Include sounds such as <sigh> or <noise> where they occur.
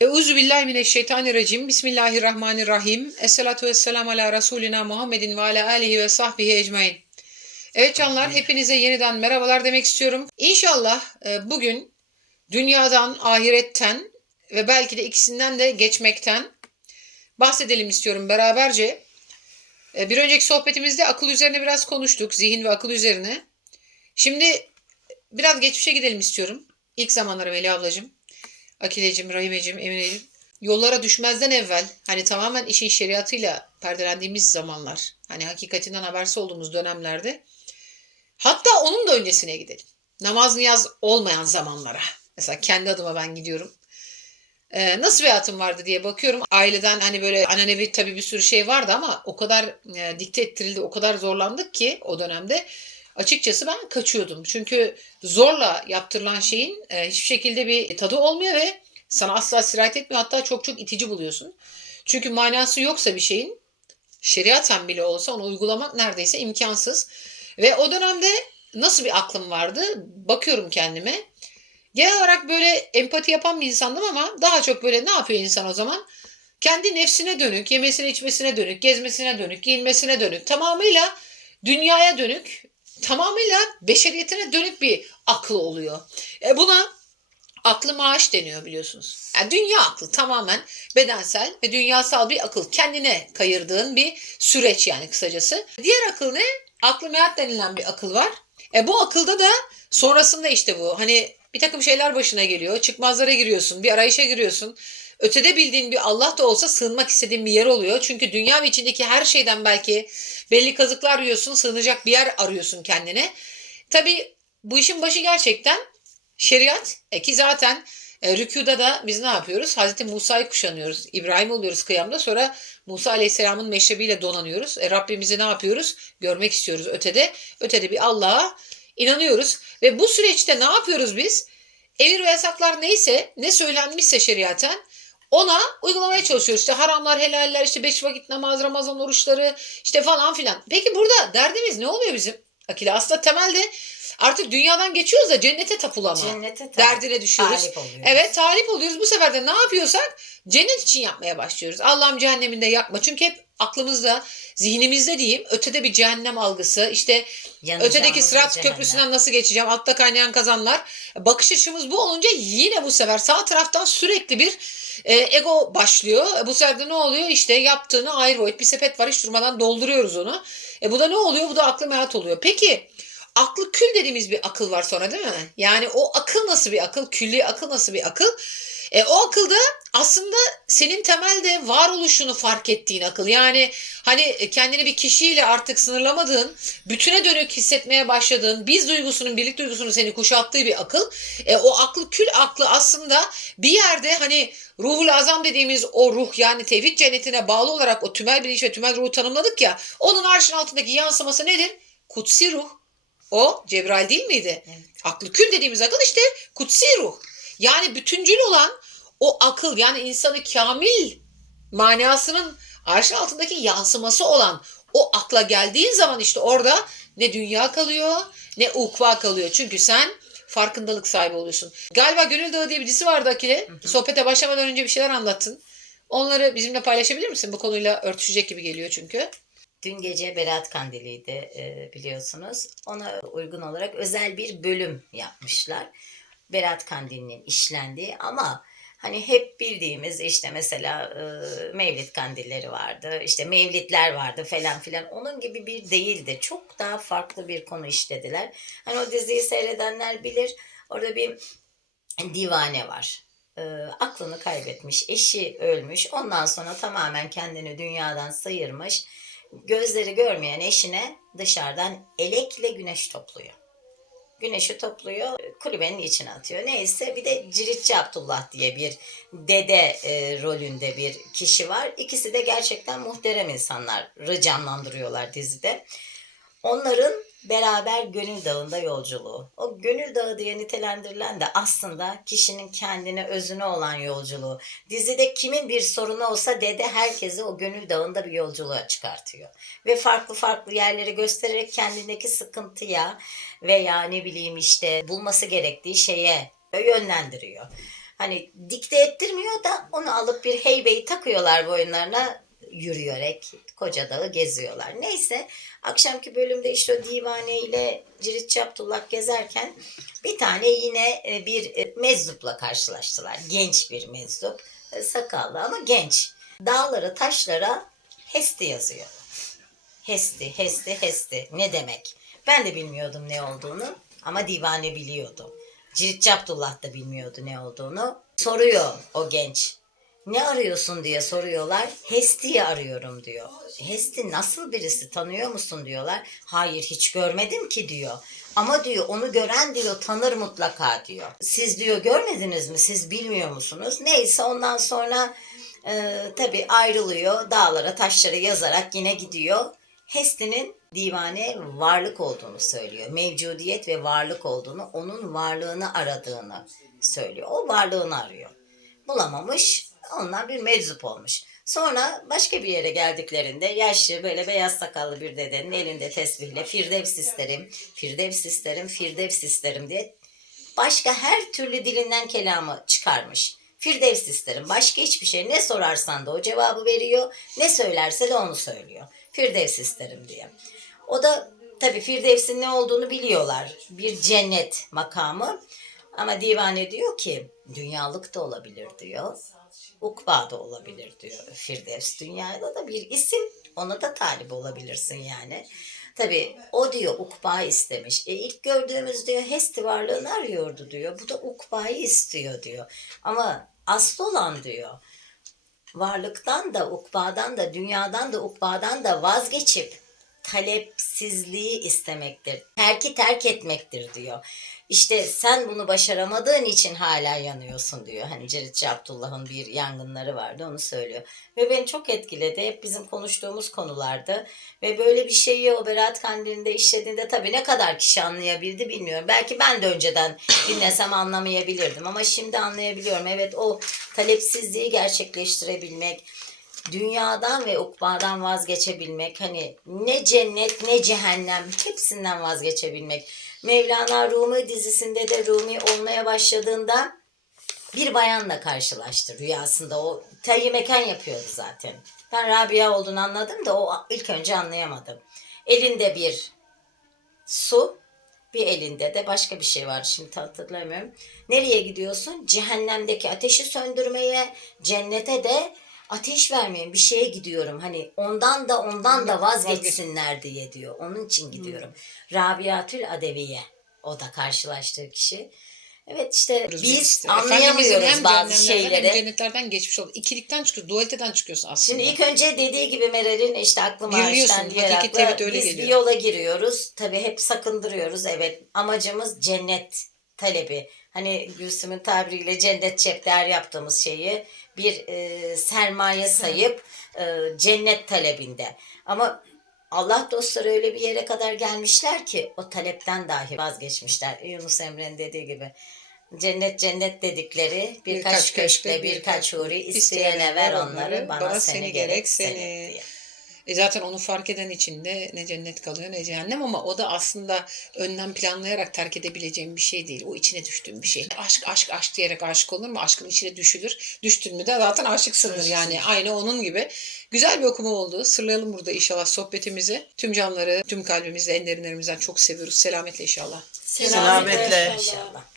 Euzu billahi mineşşeytanirracim. Bismillahirrahmanirrahim. Esselatu vesselam ala Resulina Muhammedin ve ala alihi ve sahbihi ecmain. Evet canlar hepinize yeniden merhabalar demek istiyorum. İnşallah e, bugün dünyadan, ahiretten ve belki de ikisinden de geçmekten bahsedelim istiyorum beraberce. E, Bir önceki sohbetimizde akıl üzerine biraz konuştuk. Zihin ve akıl üzerine. Şimdi biraz geçmişe gidelim istiyorum. İlk zamanlara Melih ablacığım. Akilecim, Rahimecim, Emine'cim. Yollara düşmezden evvel hani tamamen işin şeriatıyla perdelendiğimiz zamanlar. Hani hakikatinden habersiz olduğumuz dönemlerde. Hatta onun da öncesine gidelim. Namaz niyaz olmayan zamanlara. Mesela kendi adıma ben gidiyorum. Ee, nasıl bir hayatım vardı diye bakıyorum. Aileden hani böyle ananevi tabii bir sürü şey vardı ama o kadar e, dikte ettirildi, o kadar zorlandık ki o dönemde. Açıkçası ben kaçıyordum. Çünkü zorla yaptırılan şeyin e, hiçbir şekilde bir tadı olmuyor ve sana asla sirayet etmiyor. Hatta çok çok itici buluyorsun. Çünkü manası yoksa bir şeyin şeriaten bile olsa onu uygulamak neredeyse imkansız. Ve o dönemde nasıl bir aklım vardı? Bakıyorum kendime. Genel olarak böyle empati yapan bir insandım ama daha çok böyle ne yapıyor insan o zaman? Kendi nefsine dönük, yemesine içmesine dönük, gezmesine dönük, giyinmesine dönük, tamamıyla dünyaya dönük, tamamıyla beşeriyetine dönük bir aklı oluyor. E buna aklı maaş deniyor biliyorsunuz. Yani dünya aklı tamamen bedensel ve dünyasal bir akıl. Kendine kayırdığın bir süreç yani kısacası. Diğer akıl ne? Aklı meat denilen bir akıl var. E bu akılda da sonrasında işte bu. Hani bir takım şeyler başına geliyor. Çıkmazlara giriyorsun. Bir arayışa giriyorsun. Ötede bildiğin bir Allah da olsa sığınmak istediğin bir yer oluyor. Çünkü dünya ve içindeki her şeyden belki belli kazıklar yiyorsun. Sığınacak bir yer arıyorsun kendine. Tabii bu işin başı gerçekten şeriat. E ki zaten e, rükuda da biz ne yapıyoruz? Hazreti Musa'yı kuşanıyoruz. İbrahim oluyoruz kıyamda. Sonra Musa Aleyhisselam'ın meşrebiyle donanıyoruz. E, Rabbimizi ne yapıyoruz? Görmek istiyoruz ötede. Ötede bir Allah'a inanıyoruz. Ve bu süreçte ne yapıyoruz biz? Emir ve yasaklar neyse, ne söylenmişse şeriaten ona uygulamaya çalışıyoruz. İşte haramlar, helaller, işte beş vakit namaz, Ramazan oruçları işte falan filan. Peki burada derdimiz ne oluyor bizim? Akile aslında temelde artık dünyadan geçiyoruz da cennete tapulama. Cennete tabii. Derdine düşüyoruz. Talip oluyoruz. Evet talip oluyoruz. Bu sefer de ne yapıyorsak cennet için yapmaya başlıyoruz. Allah'ım cehenneminde yakma. Çünkü hep aklımızda, zihnimizde diyeyim ötede bir cehennem algısı. İşte Yanacağımız ötedeki sırat cehennem. köprüsünden nasıl geçeceğim? Altta kaynayan kazanlar. Bakış açımız bu olunca yine bu sefer sağ taraftan sürekli bir e, ego başlıyor. E, bu sefer ne oluyor? İşte yaptığını boyut bir sepet var hiç durmadan dolduruyoruz onu. E bu da ne oluyor? Bu da aklı mehat oluyor. Peki aklı kül dediğimiz bir akıl var sonra değil mi? Yani o akıl nasıl bir akıl? Külli akıl nasıl bir akıl? E, o akılda aslında senin temelde varoluşunu fark ettiğin akıl. Yani hani kendini bir kişiyle artık sınırlamadığın, bütüne dönük hissetmeye başladığın, biz duygusunun, birlik duygusunun seni kuşattığı bir akıl. E, o aklı kül aklı aslında bir yerde hani ruhul azam dediğimiz o ruh yani tevhid cennetine bağlı olarak o tümel bilinç ve tümel ruhu tanımladık ya. Onun arşın altındaki yansıması nedir? Kutsi ruh. O Cebrail değil miydi? Evet. Aklı kül dediğimiz akıl işte kutsi ruh. Yani bütüncül olan o akıl yani insanı kamil manasının arşın altındaki yansıması olan o akla geldiğin zaman işte orada ne dünya kalıyor ne ukva kalıyor. Çünkü sen farkındalık sahibi oluyorsun. Galiba Gönül Dağı diye bir dizi vardı Akile. Sohbete başlamadan önce bir şeyler anlattın. Onları bizimle paylaşabilir misin? Bu konuyla örtüşecek gibi geliyor çünkü. Dün gece Berat Kandili'ydi e, biliyorsunuz. Ona uygun olarak özel bir bölüm yapmışlar. Berat Kandili'nin işlendiği ama hani hep bildiğimiz işte mesela e, Mevlid kandilleri vardı, işte Mevlidler vardı falan filan. Onun gibi bir değildi. Çok daha farklı bir konu işlediler. Hani o diziyi seyredenler bilir. Orada bir divane var. E, aklını kaybetmiş, eşi ölmüş. Ondan sonra tamamen kendini dünyadan sıyırmış. Gözleri görmeyen eşine dışarıdan elekle güneş topluyor. Güneşi topluyor, kulübenin içine atıyor. Neyse bir de Ciritçi Abdullah diye bir dede e, rolünde bir kişi var. İkisi de gerçekten muhterem insanları canlandırıyorlar dizide. Onların beraber Gönül Dağı'nda yolculuğu. O Gönül Dağı diye nitelendirilen de aslında kişinin kendine özüne olan yolculuğu. Dizide kimin bir sorunu olsa dede herkesi o Gönül Dağı'nda bir yolculuğa çıkartıyor. Ve farklı farklı yerleri göstererek kendindeki sıkıntıya veya ne bileyim işte bulması gerektiği şeye yönlendiriyor. Hani dikte ettirmiyor da onu alıp bir heybeyi takıyorlar boyunlarına yürüyerek koca dağı geziyorlar. Neyse akşamki bölümde işte o divane ile Ciritçi Abdullah gezerken bir tane yine e, bir e, meczupla karşılaştılar. Genç bir meczup. E, Sakallı ama genç. Dağlara taşlara Hesti yazıyor. Hesti, Hesti, Hesti. Ne demek? Ben de bilmiyordum ne olduğunu ama divane biliyordu. Ciritçi Abdullah da bilmiyordu ne olduğunu. Soruyor o genç. Ne arıyorsun diye soruyorlar. Hesti'yi arıyorum diyor. Hesti nasıl birisi tanıyor musun diyorlar. Hayır hiç görmedim ki diyor. Ama diyor onu gören diyor tanır mutlaka diyor. Siz diyor görmediniz mi? Siz bilmiyor musunuz? Neyse ondan sonra e, tabii ayrılıyor. Dağlara taşlara yazarak yine gidiyor. Hesti'nin divane varlık olduğunu söylüyor. Mevcudiyet ve varlık olduğunu, onun varlığını aradığını söylüyor. O varlığını arıyor. Bulamamış, ondan bir meczup olmuş. Sonra başka bir yere geldiklerinde yaşlı böyle beyaz sakallı bir dedenin elinde tesbihle Firdevs isterim, Firdevs isterim, Firdevs isterim diye başka her türlü dilinden kelamı çıkarmış. Firdevs isterim. Başka hiçbir şey ne sorarsan da o cevabı veriyor. Ne söylerse de onu söylüyor. Firdevs isterim diye. O da tabii Firdevs'in ne olduğunu biliyorlar. Bir cennet makamı. Ama divane diyor ki dünyalık da olabilir diyor. Ukba da olabilir diyor. Firdevs dünyada da bir isim. Ona da talip olabilirsin yani. Tabii o diyor ukba istemiş. E ilk gördüğümüz diyor Hesti varlığını arıyordu diyor. Bu da ukbayı istiyor diyor. Ama asıl olan diyor varlıktan da ukbadan da dünyadan da ukbadan da vazgeçip talepsizliği istemektir. Terki terk etmektir diyor. İşte sen bunu başaramadığın için hala yanıyorsun diyor. Hani Ceritçi Abdullah'ın bir yangınları vardı onu söylüyor. Ve beni çok etkiledi. Hep bizim konuştuğumuz konulardı. Ve böyle bir şeyi o Berat Kandili'nde işlediğinde tabii ne kadar kişi anlayabildi bilmiyorum. Belki ben de önceden <coughs> dinlesem anlamayabilirdim. Ama şimdi anlayabiliyorum. Evet o talepsizliği gerçekleştirebilmek, dünyadan ve ukbadan vazgeçebilmek hani ne cennet ne cehennem hepsinden vazgeçebilmek. Mevlana Rumi dizisinde de Rumi olmaya başladığında bir bayanla karşılaştı rüyasında. O tayyi mekan yapıyordu zaten. Ben Rabia olduğunu anladım da o ilk önce anlayamadım. Elinde bir su, bir elinde de başka bir şey var şimdi hatırlamıyorum. Nereye gidiyorsun? Cehennemdeki ateşi söndürmeye, cennete de ateş vermeyin bir şeye gidiyorum. Hani ondan da ondan da vazgeçsinler diye diyor. Onun için gidiyorum. Rabiatül Adeviye o da karşılaştığı kişi. Evet işte biz İşte anlayamıyoruz hem bazı cehennemlerden hem şeyleri. cennetlerden geçmiş oldu. İkilikten çıkıyorsun, dualiteden çıkıyorsun aslında. Şimdi ilk önce dediği gibi Meral'in işte aklı maaştan diğer aklı. tevhid öyle Biz geliyor. bir yola giriyoruz. Tabii hep sakındırıyoruz. Evet amacımız cennet talebi. Hani Gülsüm'ün tabiriyle cennet cepler yaptığımız şeyi bir e, sermaye sayıp e, cennet talebinde. Ama Allah dostları öyle bir yere kadar gelmişler ki o talepten dahi vazgeçmişler. Yunus Emre'nin dediği gibi. Cennet cennet dedikleri birkaç, Birkaç köşkle birkaç huri isteyene ver onları bana, seni gerek seni. seni diye. E zaten onu fark eden için de ne cennet kalıyor ne cehennem ama o da aslında önden planlayarak terk edebileceğim bir şey değil. O içine düştüğüm bir şey. Aşk aşk aşk diyerek aşık olur mu? Aşkın içine düşülür. Düştün mü de zaten aşıksındır yani. Aynı onun gibi. Güzel bir okuma oldu. Sırlayalım burada inşallah sohbetimizi. Tüm canları, tüm kalbimizle, en derinlerimizden çok seviyoruz. Selametle inşallah. Selametle. İnşallah.